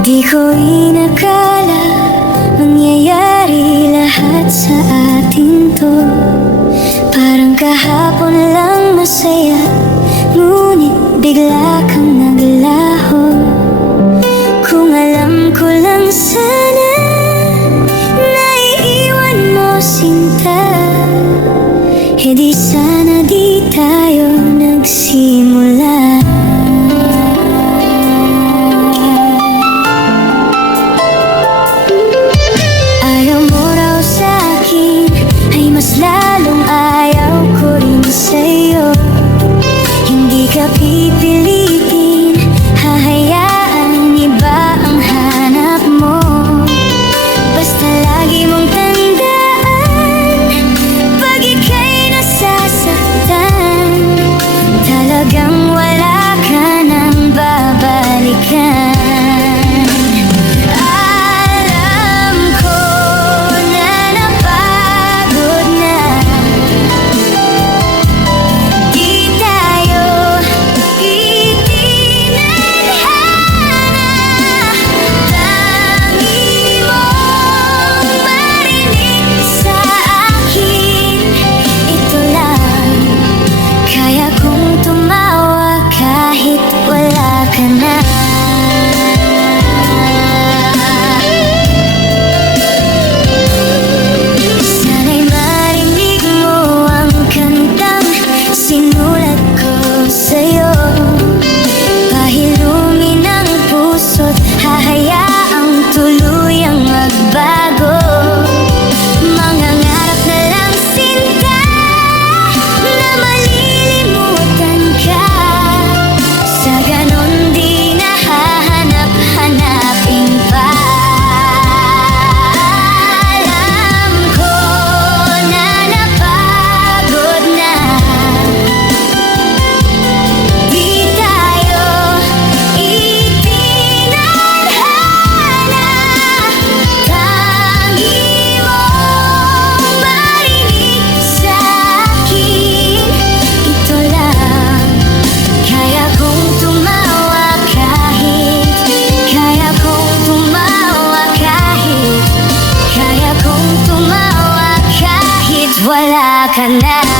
Di ko inakala mangyayari lahat sa atin to. Parang kahapon lang masaya, ngunit bigla kang naglaho. Kung alam ko lang sana naiiwan mo sinta, e di sana di tayo nagsimula. Mas lalong ayaw ko rin sa'yo. Hindi ka pipilitin, hahayaan iba ang hanap mo. Basta lagi mong tandaan, pag ika'y nasasaktan, talagang wala ka nang babalikan. Wala ka na.